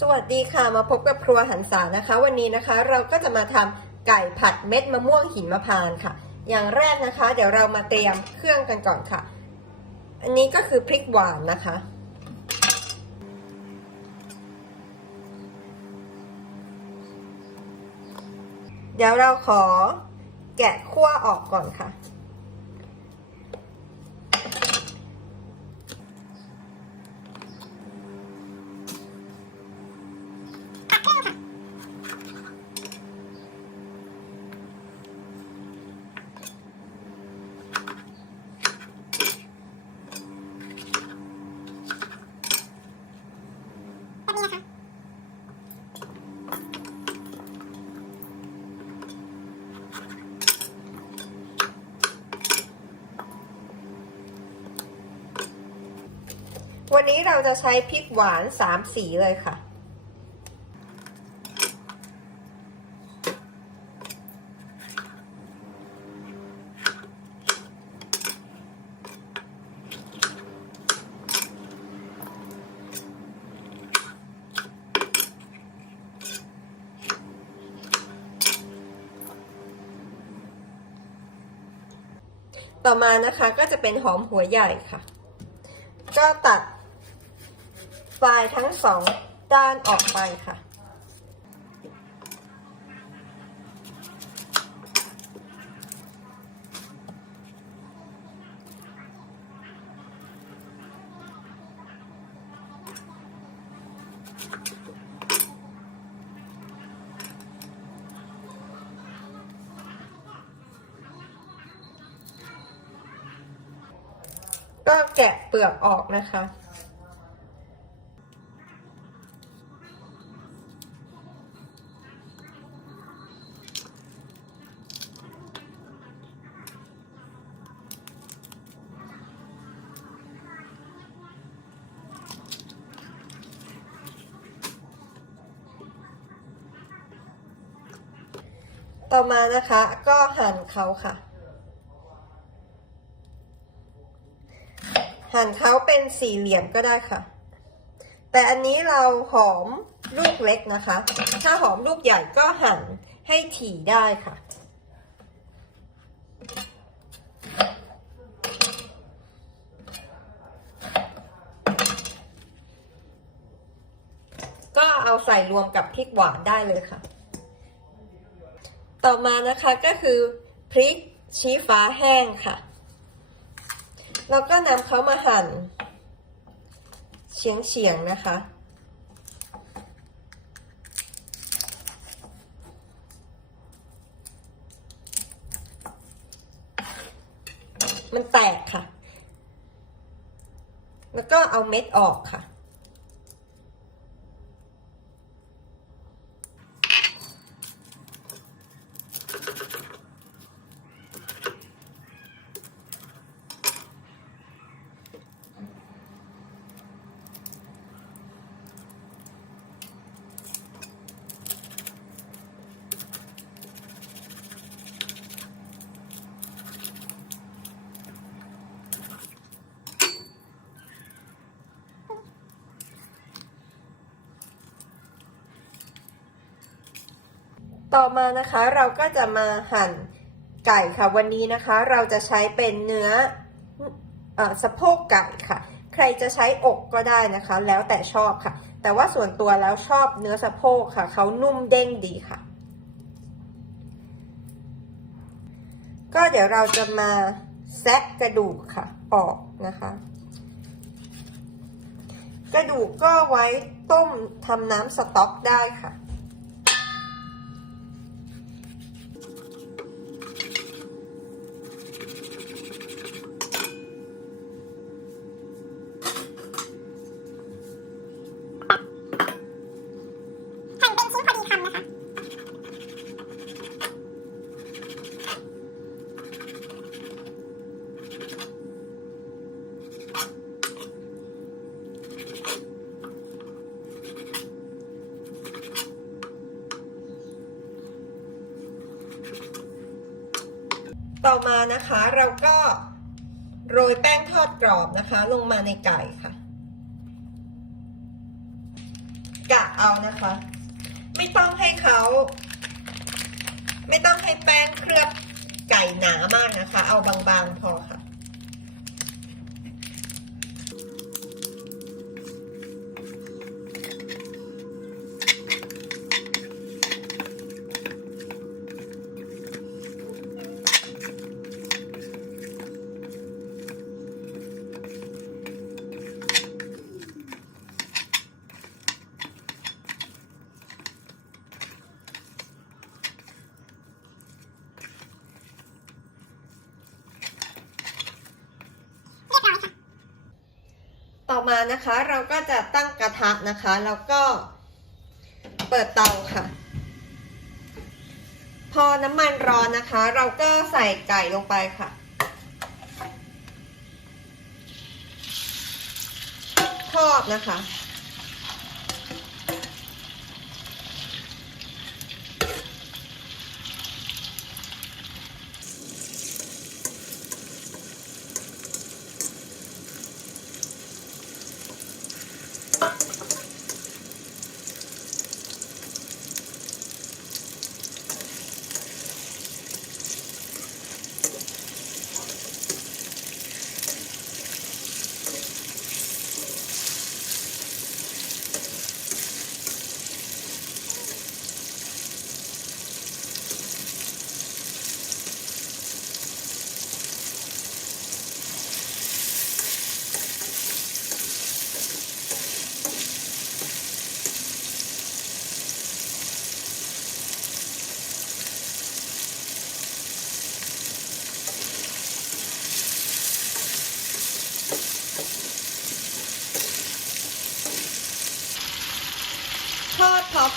สวัสดีค่ะมาพบกับครัวหันษานะคะ วันนี้นะคะเราก็จะมาทำไก่ผัดเม็ดมะม่วงหินมะพร้านค่ะ อย่างแรกนะคะ เดี๋ยวเรามาเตรียมเครื่องกันก่อนค่ะ อันนี้ก็คือพริกหวานนะคะ เดี๋ยวเราขอแกะขั้วออกก่อนค่ะ วันนี้เราจะใช้พริกหวานสามสีเลยค่ะ ต่อมานะคะก็จะเป็นหอมหัวใหญ่ค่ะ ก็ตัด ลายทั้งสองด้านออกไปค่ะ ก็แกะเปลือกออกนะคะ ต่อมานะคะก็หั่นเขาค่ะ หั่นเขาเป็นสี่เหลี่ยมก็ได้ค่ะ แต่อันนี้เราหอมลูกเล็กนะคะ ถ้าหอมลูกใหญ่ก็หั่นให้ถี่ได้ค่ะก็เอาใส่รวมกับพริกหวานได้เลยค่ะ ต่อมานะคะก็คือพริกชี้ฟ้าแห้งค่ะเราก็นำเขามาหั่นเฉียงๆนะคะ มันแตกค่ะ แล้วก็เอาเม็ดออกค่ะ ต่อมานะคะเราก็จะมาหั่นไก่ค่ะวันนี้นะคะเราจะใช้เป็นเนื้อเออสะโพกไก่ค่ะ ใครจะใช้อกก็ได้นะคะ แล้วแต่ชอบค่ะ แต่ว่าส่วนตัวแล้วชอบเนื้อสะโพกค่ะเขานุ่มเด้งดีค่ะ ก็เดี๋ยวเราจะมาแซะกระดูกค่ะออกนะคะ กระดูกก็ไว้ต้มทำน้ำสต๊อกได้ค่ะ หั่นเป็นชิ้นพอดีคำนะคะ ต่ อมานะคะ เราก็โรยแป้งทอดกรอบนะคะ ลงมาในไก่ค่ะกะเอานะคะ ไม่ต้องให้เขา ไม่ต้องให้แป้งเคลือบไก่หนามากนะคะ เอาบางๆพอค่ะ เรียบร้อยค่ะ ต่อมา นะคะ เราก็จะตั้งกระทะนะคะ แล้วก็เปิดเตาค่ะ พอน้ำมันร้อนนะคะ เราก็ใส่ไก่ลงไปค่ะ ทอดนะคะ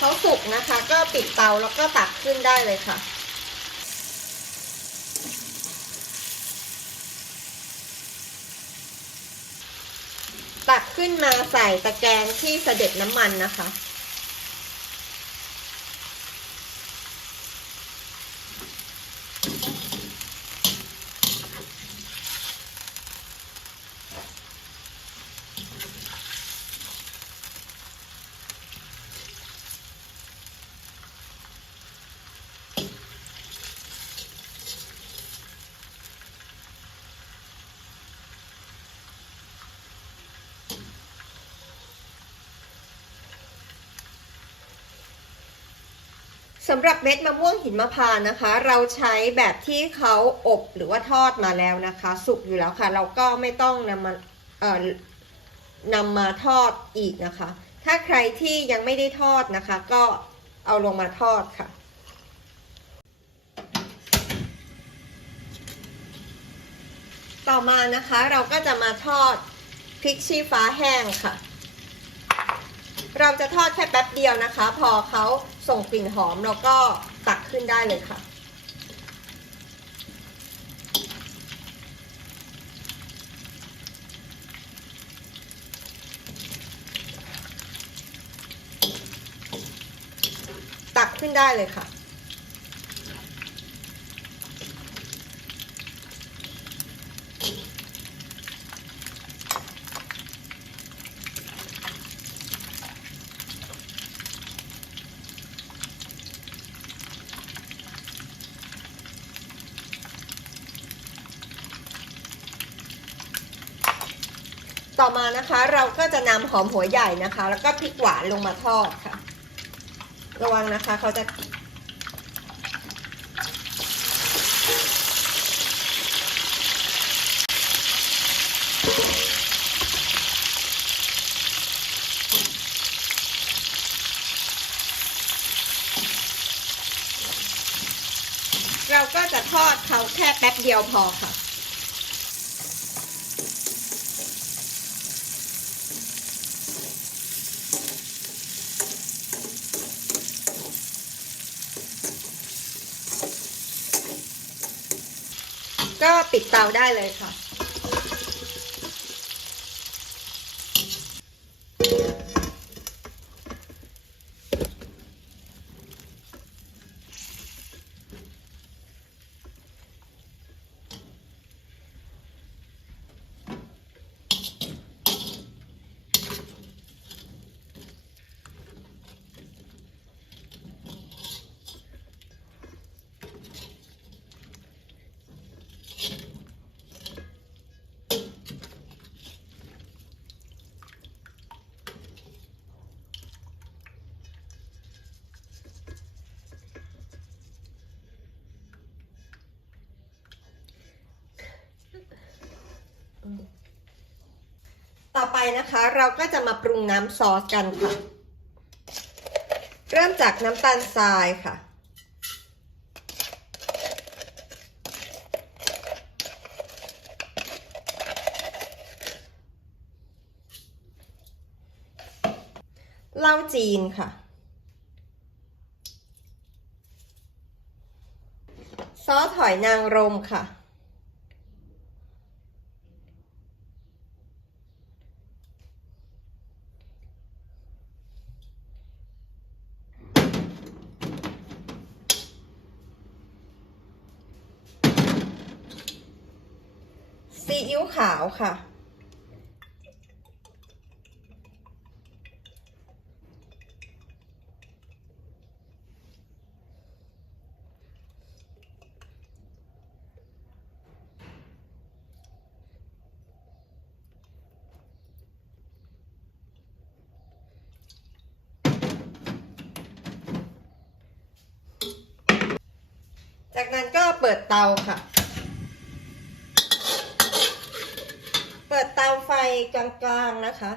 เขาสุกนะคะ ก็ปิดเตาแล้วก็ตักขึ้นได้เลยค่ะ ตักขึ้นมาใส่ตะแกรงที่เสด็จน้ำมันนะคะ สำหรับเม็ดมะม่วงหินมะพร้าวนะคะ เราใช้แบบที่เขาอบหรือว่าทอดมาแล้วนะคะ สุกอยู่แล้วค่ะ เราก็ไม่ต้องนำมาเอ่อนำมาทอดอีกนะคะ ถ้าใครที่ยังไม่ได้ทอดนะคะ ก็เอาลงมาทอดค่ะต่อมานะคะเราก็จะมาทอดพริกชี้ฟ้าแห้งค่ะ เราจะทอดแค่แป๊บเดียวนะคะ พอเขาส่งกลิ่นหอมเราก็ตักขึ้นได้เลยค่ะตักขึ้นได้เลยค่ะ ต่อมานะคะเราก็จะนำหอมหัวใหญ่นะคะ แล้วก็พริกหวานลงมาทอดค่ะ ระวังนะคะเขาจะเราก็จะทอดเขาแค่แป๊บเดียวพอค่ะ ก็ปิดเตาได้เลยค่ะ ต่อไปนะคะเราก็จะมาปรุงน้ำซอสกันค่ะ เริ่มจากน้ำตาลทรายค่ะ เหล้าจีนค่ะ ซอสหอยนางรมค่ะ ซีอิ๊วขาวค่ะ จากนั้นก็เปิดเตาค่ะ เตาไฟกลางๆนะคะ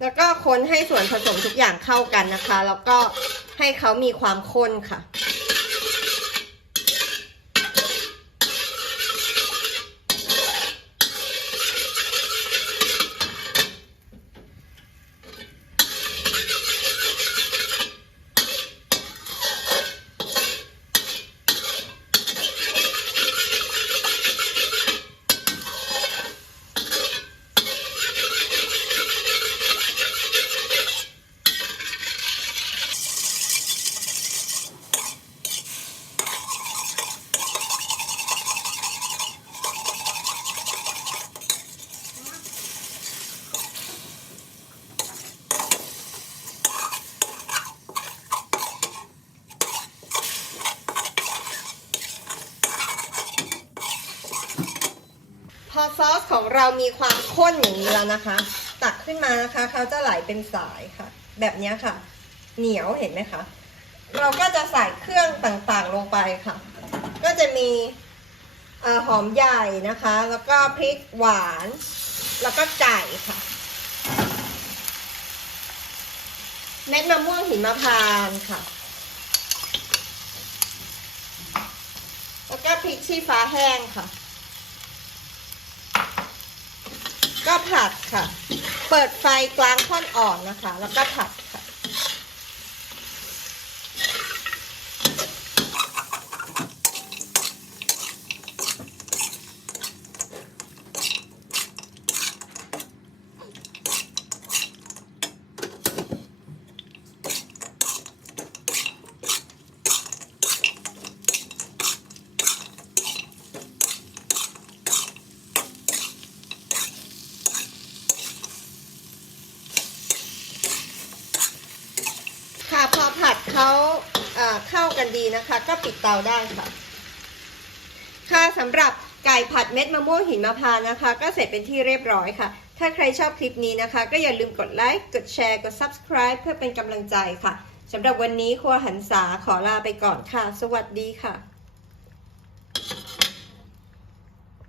แล้วก็คนให้ส่วนผสมทุกอย่างเข้ากันนะคะ แล้วก็ให้เขามีความข้นค่ะ พอซอสของ เรามีความข้นอย่างนี้แล้วนะคะ ตักขึ้นมานะคะเขาจะไหลเป็นสายค่ะ แบบนี้ค่ะ เหนียวเห็นไหมคะ เราก็จะใส่เครื่องต่างๆลงไปค่ะ ก็จะมีอหอมใหญ่นะคะ แล้วก็พริกหวาน แล้วก็ไก่ค่ะ เม็ดมะม่วงหิมพานต์ค่ะ แล้วก็พริกชี้ฟ้าแห้งค่ะ ก็ผัดค่ะ เปิดไฟกลางค่อนอ่อนนะคะ แล้วก็ผัดค่ะ ค่ะพอผัดเขาเอ่อเข้า กันดีนะคะ ก็ปิดเตาได้ค่ะ ค่ะสำหรับไก่ผัดเม็ดมะม่วงหิมะพานต์นะคะ ก็เสร็จเป็นที่เรียบร้อยค่ะ ถ้าใครชอบคลิปนี้นะคะ ก็อย่าลืมกดไลค์กดแชร์กด subscribe เพื่อเป็นกำลังใจค่ะสำหรับวันนี้ครัวหันษาขอลาไปก่อนค่ะ สวัสดีค่ะ